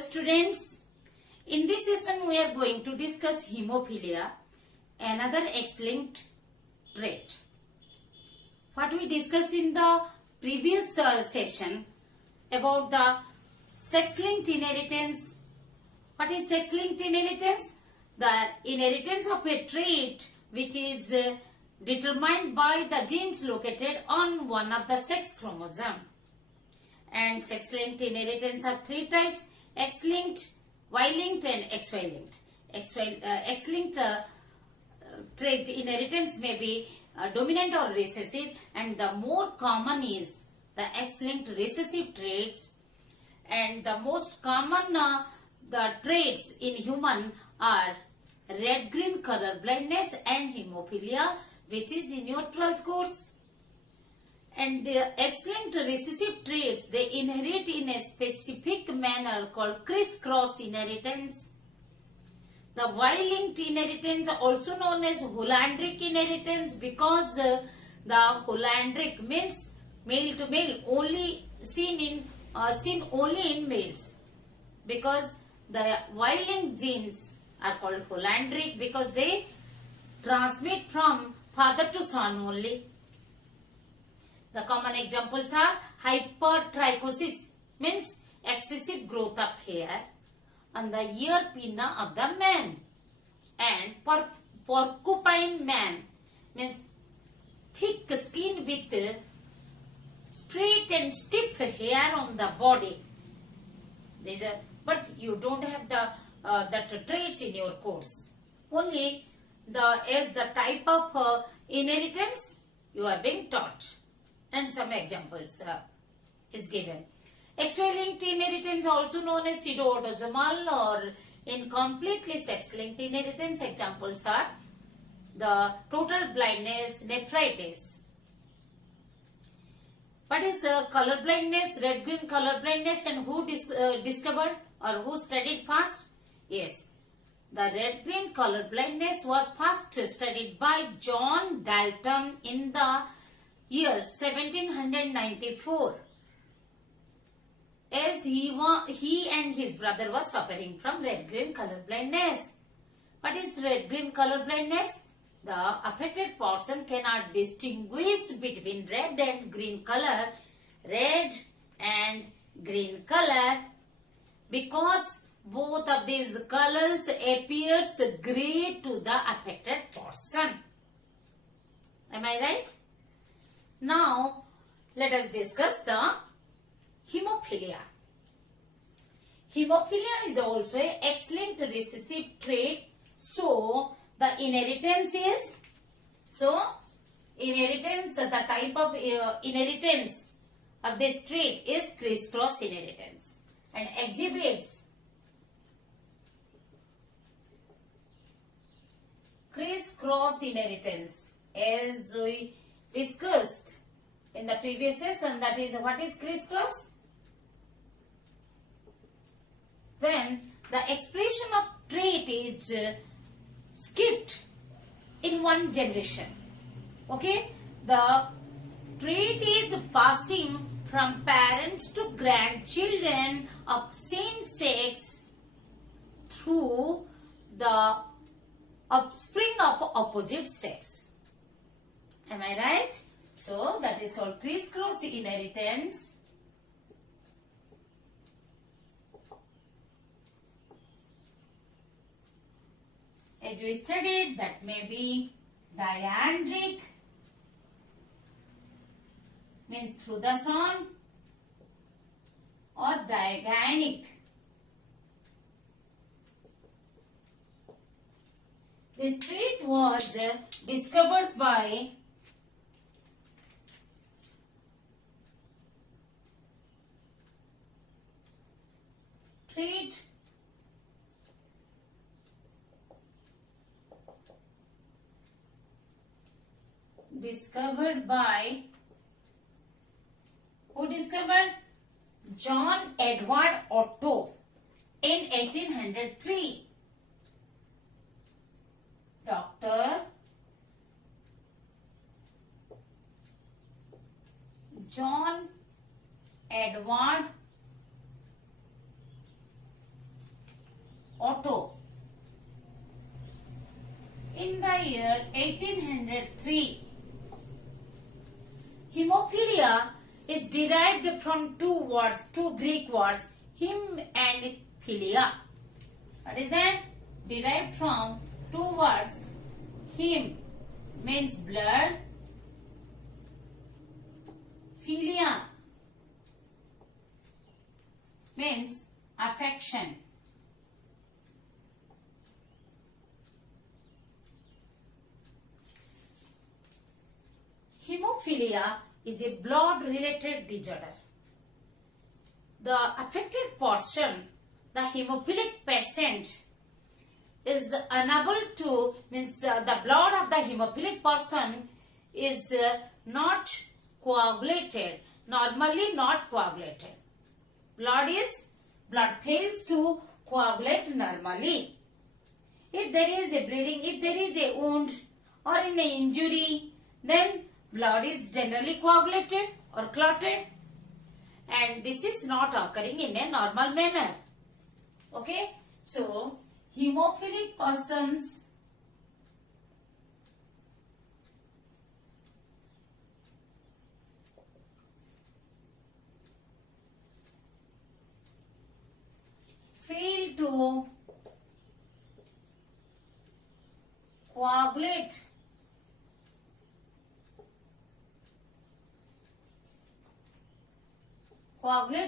students, in this session we are going to discuss hemophilia, another X-linked trait. What we discussed in the previous session about the sex-linked inheritance. What is sex-linked inheritance? The inheritance of a trait which is determined by the genes located on one of the sex chromosome. And sex-linked inheritance are three types: X-linked, Y-linked and XY-linked. X-linked trait inheritance may be dominant or recessive, and the more common is the X-linked recessive traits, and the most common the traits in human are red-green color blindness and hemophilia, which is in your 12th course. And the X-linked recessive traits, they inherit in a specific manner called crisscross inheritance. The Y-linked inheritance, also known as Hollandric inheritance, because the Hollandric means male to male, only seen only in males. Because the Y-linked genes are called Hollandric because they transmit from father to son only. The common examples are hypertrichosis, means excessive growth of hair on the ear pinna of the man, and porcupine man, means thick skin with straight and stiff hair on the body. These are, but you don't have that traits in your course. Only as the type of inheritance you are being taught. And some examples is given. XY-linked inheritance, also known as pseudo-autosomal or incompletely sex-linked inheritance. Examples are the total blindness, nephritis. What is color blindness, red-green color blindness, and who discovered or who studied first? Yes, the red-green color blindness was first studied by John Dalton in the year 1794, as he and his brother was suffering from red-green color blindness. What is red-green color blindness? The affected person cannot distinguish between red and green color, because both of these colors appears grey to the affected person. Am I right? Now, let us discuss the hemophilia. Hemophilia is also an X-linked recessive trait. So, the inheritance is, the type of inheritance of this trait is crisscross inheritance and exhibits crisscross inheritance, as we discussed in the previous session. That is, what is crisscross? When the expression of trait is skipped in one generation. Okay, the trait is passing from parents to grandchildren of same sex through the offspring of opposite sex. Am I right? So, that is called crisscross inheritance. As we studied, that may be diandric, means through the son, or digynic. This trait was discovered by who discovered? John Edward Otto in 1803. Dr. John Edward Otto. In the year 1803, hemophilia is derived from two Greek words, hem and philia. What is that? Derived from two words, hem means blood, philia means affection. Hemophilia is a blood-related disorder. The affected person, the hemophilic patient, is unable to, the blood of the hemophilic person is not coagulated, normally not coagulated. Blood fails to coagulate normally. If there is a bleeding, if there is a wound or an injury, then blood is generally coagulated or clotted, and this is not occurring in a normal manner. Okay, so hemophilic persons fail to coagulate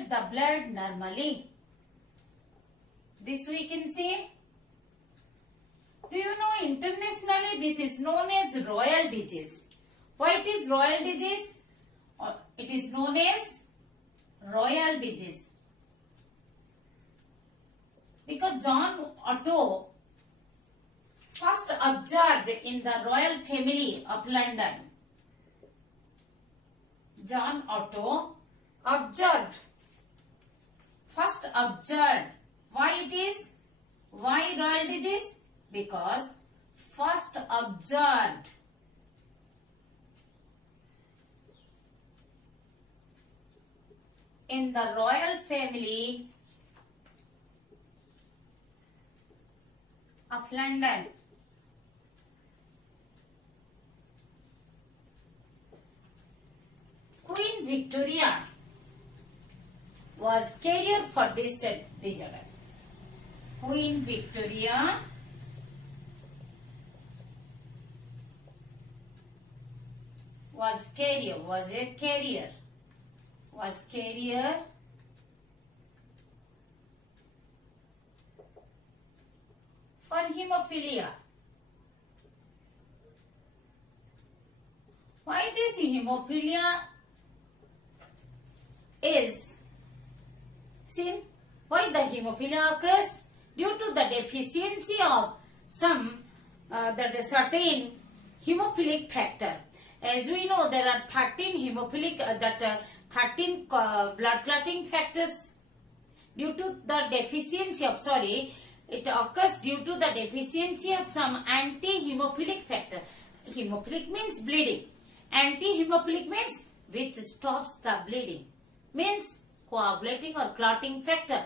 the blood normally. This we can say. Do you know internationally this is known as royal disease? Why it is royal disease? It is known as royal disease because John Otto first observed in the royal family of London. John Otto first observed. Why it is? Why royal disease? Because first observed in the royal family of London. Queen Victoria was carrier for this disorder. Queen Victoria was carrier for hemophilia. Why this hemophilia is seen? Why the hemophilia occurs? Due to the deficiency of some certain hemophilic factor. As we know, there are 13 13 blood clotting factors. Due to the deficiency of, it occurs due to the deficiency of some anti-hemophilic factor. Hemophilic means bleeding. Anti-hemophilic means which stops the bleeding. Means coagulating or clotting factor.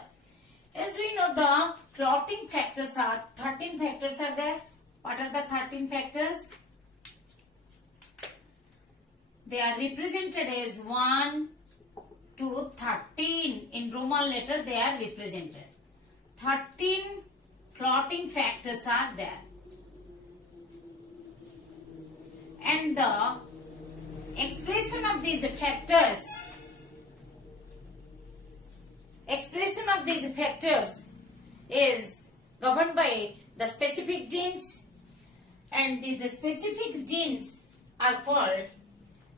As we know, the clotting factors are 13 factors are there. What are the 13 factors? They are represented as 1 to 13. In Roman letter they are represented. 13 clotting factors are there. And the expression of these factors is governed by the specific genes, and these specific genes are called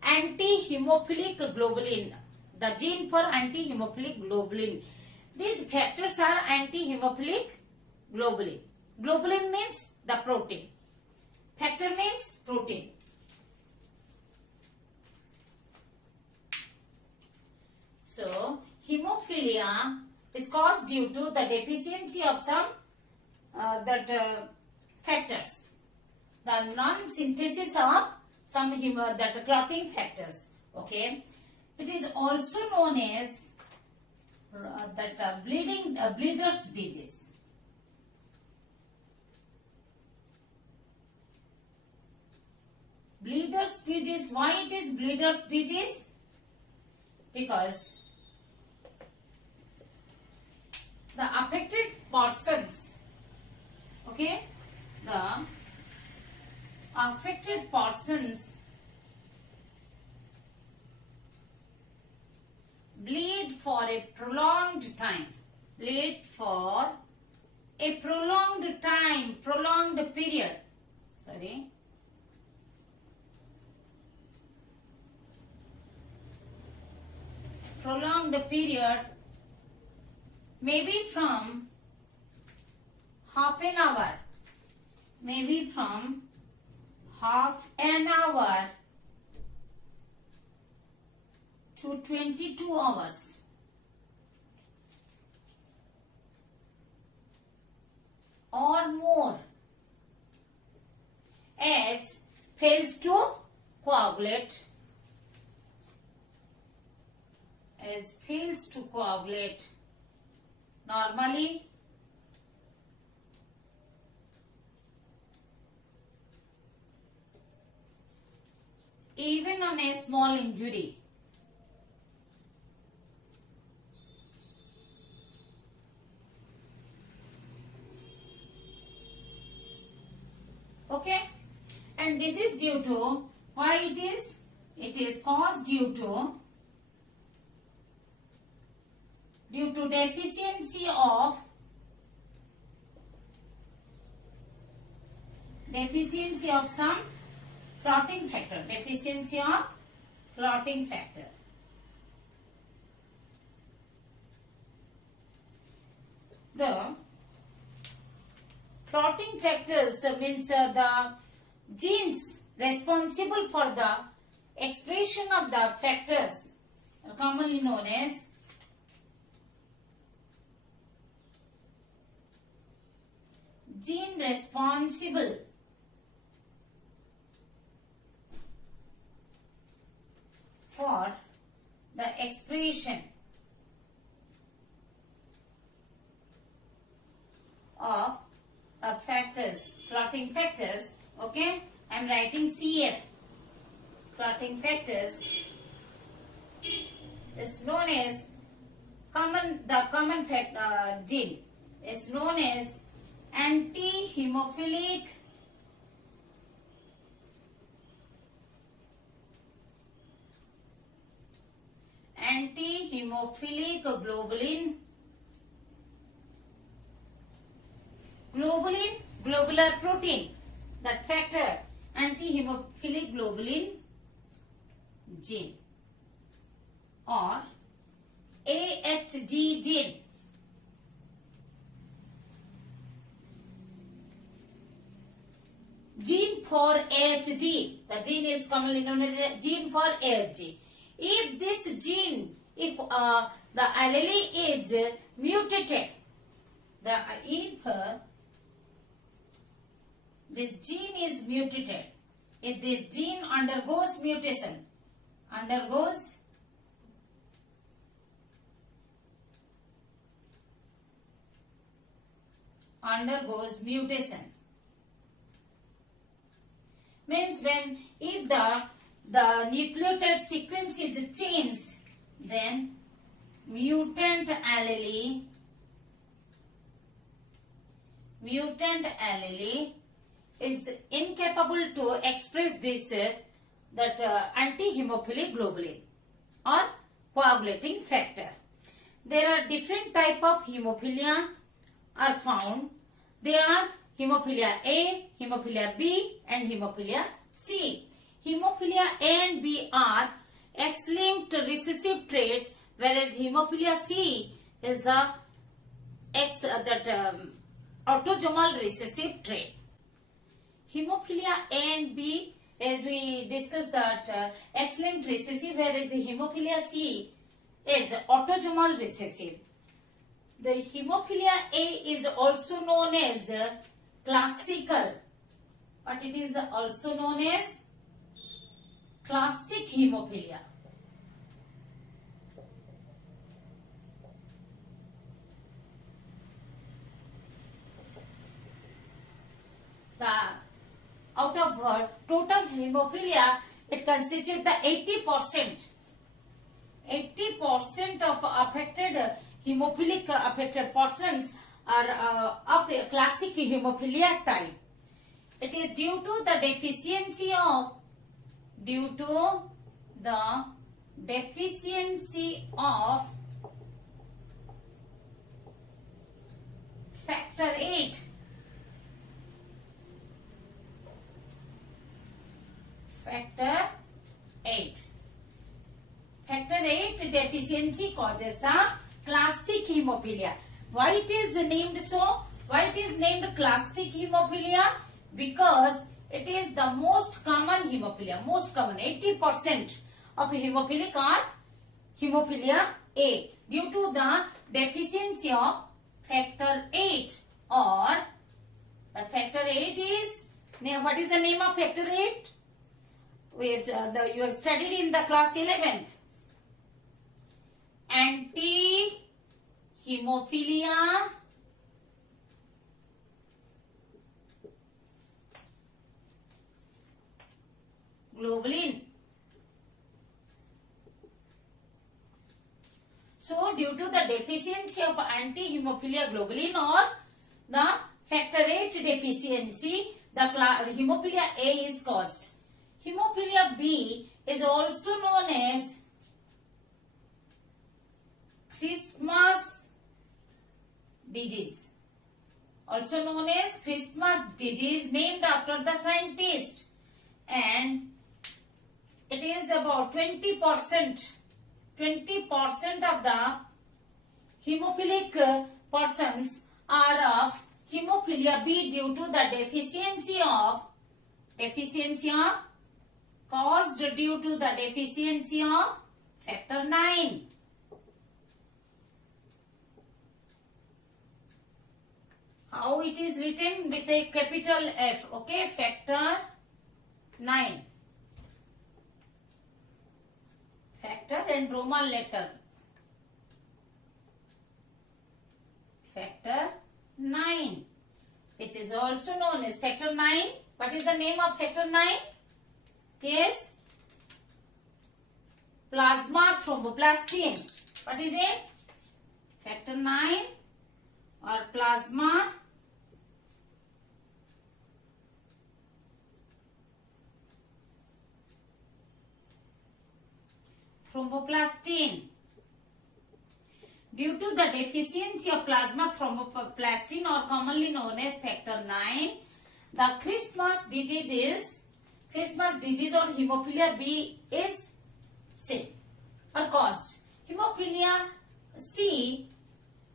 anti-hemophilic globulin. The gene for anti-hemophilic globulin. These factors are anti-hemophilic globulin. Globulin means the protein. Factor means protein. So, hemophilia is caused due to the deficiency of some factors. The non-synthesis of some clotting factors. Okay. It is also known as bleeder's disease. bleeders disease. Why it is bleeders disease? Because the affected persons, okay, the affected persons bleed for a prolonged time, bleed for a prolonged time, prolonged period, prolonged period, maybe from half an hour, maybe from half an hour to 22 hours. Or more, as fails to coagulate, normally, even on a small injury. Okay, and this is due to, why it is? It is caused due to deficiency of some clotting factor, deficiency of clotting factor. The clotting factors means the genes responsible for the expression of the factors are commonly known as gene responsible for the expression of factors, clotting factors. Okay, I am writing CF. Clotting factors is known as common gene is known as anti-hemophilic globulin, globular protein, that factor, anti-hemophilic globulin gene, or AHG gene. Gene for AHG, the gene is commonly known as a gene for AHG. If this gene, if the allele is mutated, if this gene is mutated, if this gene undergoes mutation, means when if the nucleotide sequence is changed, then mutant allele is incapable to express this anti-hemophilic globulin or coagulating factor. There are different type of hemophilia are found. They are hemophilia A, hemophilia B and hemophilia C. Hemophilia A and B are X-linked recessive traits, whereas hemophilia C is the autosomal recessive trait. Hemophilia A and B, as we discussed, that X-linked recessive, whereas hemophilia C is autosomal recessive. The hemophilia A is also known as classical, but it is also known as classic hemophilia. The out of total hemophilia, it constitutes the 80%. 80% of affected hemophilic affected persons are of a classic hemophilia type. It is due to the deficiency of factor 8. Factor 8. Factor 8 deficiency causes the classic hemophilia. Why it is named so? Why it is named classic hemophilia? Because it is the most common hemophilia. Most common. 80% of hemophilic are hemophilia A. Due to the deficiency of factor 8, or that factor 8 is, what is the name of factor 8? You have studied in the class 11th. Anti-hemophilia globulin. So, due to the deficiency of anti-hemophilia globulin or the factor 8 deficiency, the hemophilia A is caused. Hemophilia B is also known as Christmas disease. Also known as Christmas disease, named after the scientist. And it is about 20%. 20% of the hemophilic persons are of hemophilia B due to the deficiency of caused due to the deficiency of factor 9. How it is written? With a capital F. Okay, factor 9. Factor and Roman letter. Factor 9. This is also known as factor 9. What is the name of factor 9? Yes. Plasma thromboplastin. What is it? Factor 9 or plasma thromboplastin. Due to the deficiency of plasma thromboplastin, or commonly known as factor 9, the Christmas disease or hemophilia B is said or caused. Hemophilia C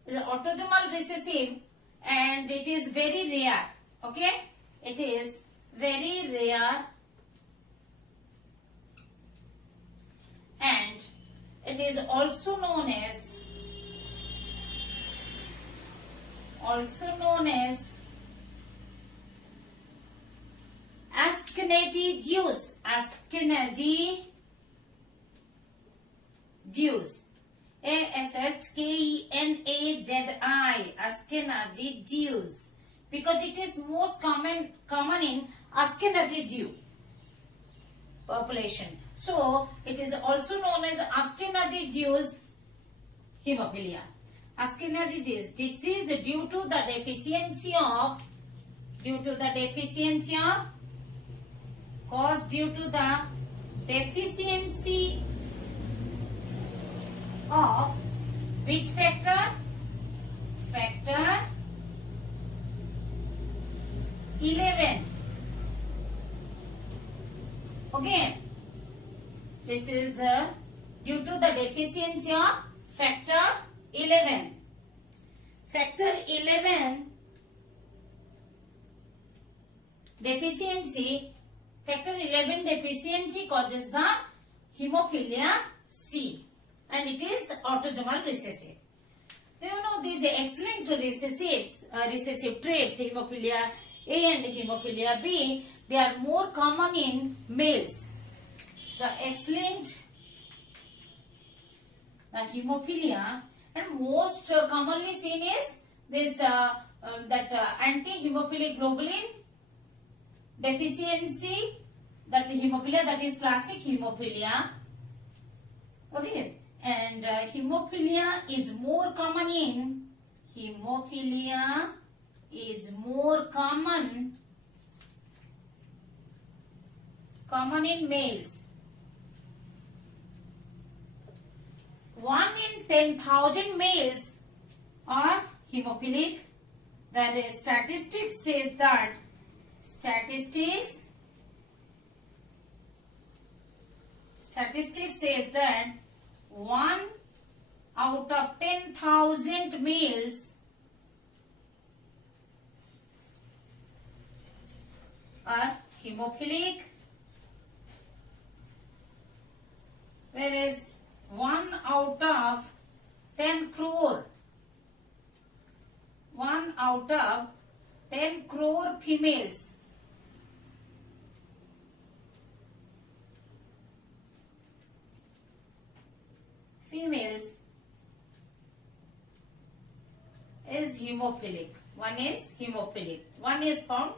is autosomal recessive and it is very rare. Okay, it is very rare and it is also known as Ashkenazi Jews. Ashkenazi Jews. ASHKENAZI. Ashkenazi Jews. Because it is most common in Ashkenazi Jew population. So, it is also known as Ashkenazi Jews hemophilia. Ashkenazi Jews. This is due to the deficiency of caused due to the deficiency of which factor? Factor 11. Okay. This is due to the deficiency of factor 11. Factor 11 deficiency causes the hemophilia C and it is autosomal recessive. You know these excellent recessive traits, hemophilia A and hemophilia B, they are more common in males. The hemophilia and most commonly seen is this that anti-hemophilic globulin deficiency, that hemophilia, that is classic hemophilia. Okay, and hemophilia is more common in males. 1 in 10,000 males are hemophilic. The statistics says that 1 out of 10,000 males are hemophilic, whereas 1 out of 10 crore females is hemophilic. One is found.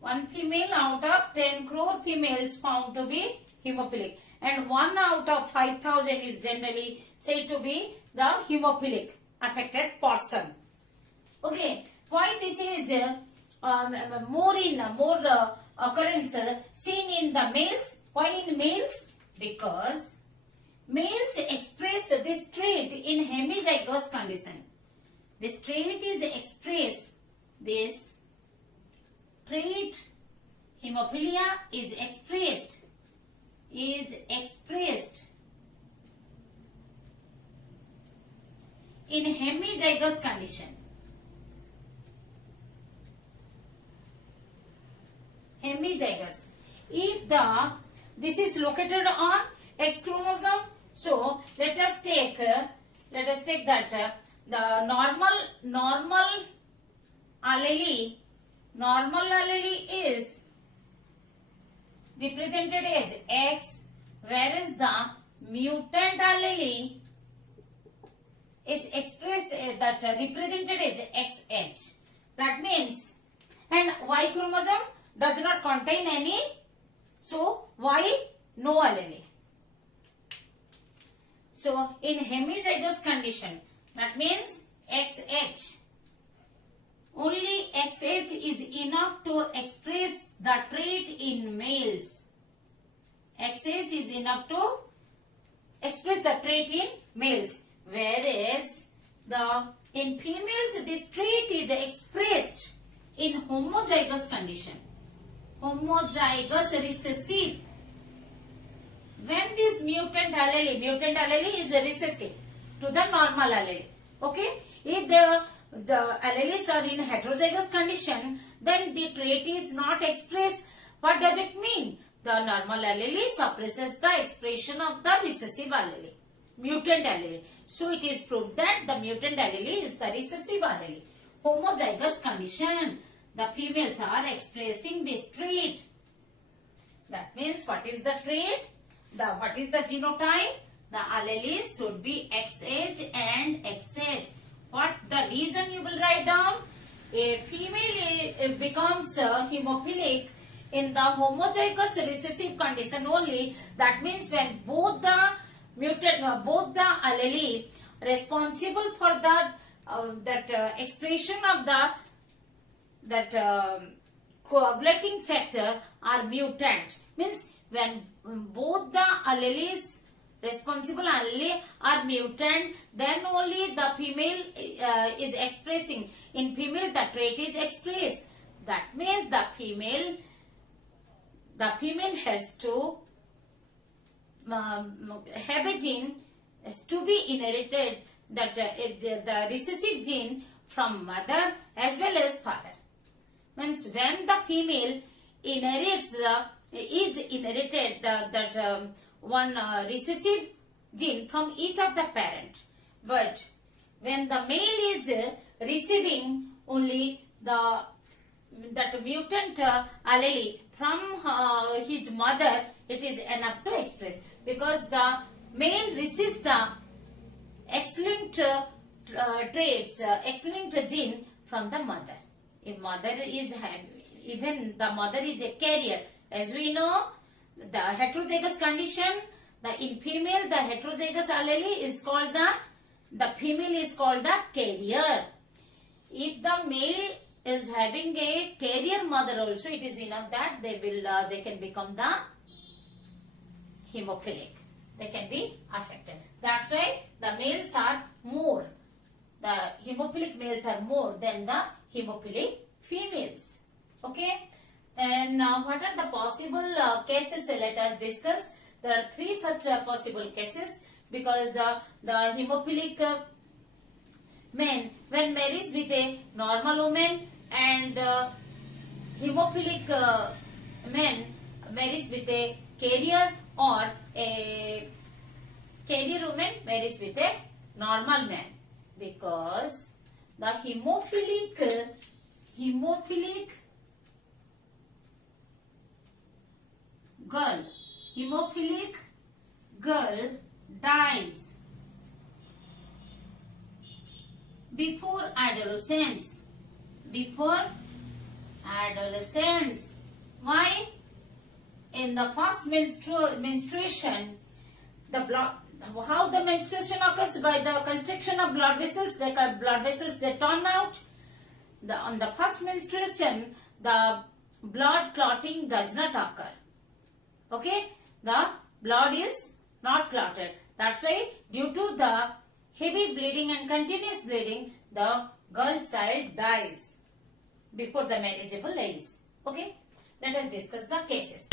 1 female out of 10 crore females found to be hemophilic, and 1 out of 5,000 is generally said to be the hemophilic affected person. Okay, why this is more occurrence seen in the males? Why in males? Because males express this trait in hemizygous condition. This trait is expressed. This trait, hemophilia, is expressed in hemizygous condition. Hemizygous. If this is located on X chromosome, so let us take that the normal allele is represented as X, whereas the mutant allele is expressed represented as XH. That means, and Y chromosome does not contain any, so Y no allele. So in hemizygous condition, that means XH. Only XH is enough to express the trait in males. XH is enough to express the trait in males, whereas in females this trait is expressed in homozygous condition. Homozygous recessive. When this mutant allele is recessive to the normal allele. Okay, if the alleles are in heterozygous condition, then the trait is not expressed. What does it mean? The normal allele suppresses the expression of the recessive allele, mutant allele. So it is proved that the mutant allele is the recessive allele. Homozygous condition, the females are expressing this trait. That means, what is the trait? What is the genotype? The alleles should be XH and XH. What the reason you will write down? A female becomes hemophilic in the homozygous recessive condition only. That means when both the allele responsible for that expression of that coagulating factor are mutant. Means when both the alleles responsible allele are mutant, then only the female is expressing. In female, the trait is expressed. That means the female has to have a gene has to be inherited, that the recessive gene from mother as well as father. Means when the female inherits is inherited that one recessive gene from each of the parent, but when the male is receiving only that mutant allele from his mother, it is enough to express, because the male receives the X-linked traits, X-linked gene from the mother. If mother is even the mother is a carrier. As we know, the heterozygous condition, in female, the heterozygous allele is called the female is called the carrier. If the male is having a carrier mother also, it is enough that they can become the hemophilic. They can be affected. That's why the males are more. The hemophilic males are more than the hemophilic females. Okay. And now what are the possible cases? Let us discuss. There are 3 such possible cases, because the hemophilic men, when marries with a normal woman, and hemophilic men marries with a carrier, or a carrier woman marries with a normal man, because the hemophilic girl dies before adolescence. Why? In the first menstruation, the blood, how the menstruation occurs? By the constriction of blood vessels. The blood vessels, they turn out. On the first menstruation, the blood clotting does not occur. Okay, the blood is not clotted. That's why, due to the heavy bleeding and continuous bleeding, the girl child dies before the marriageable age. Okay, let us discuss the cases.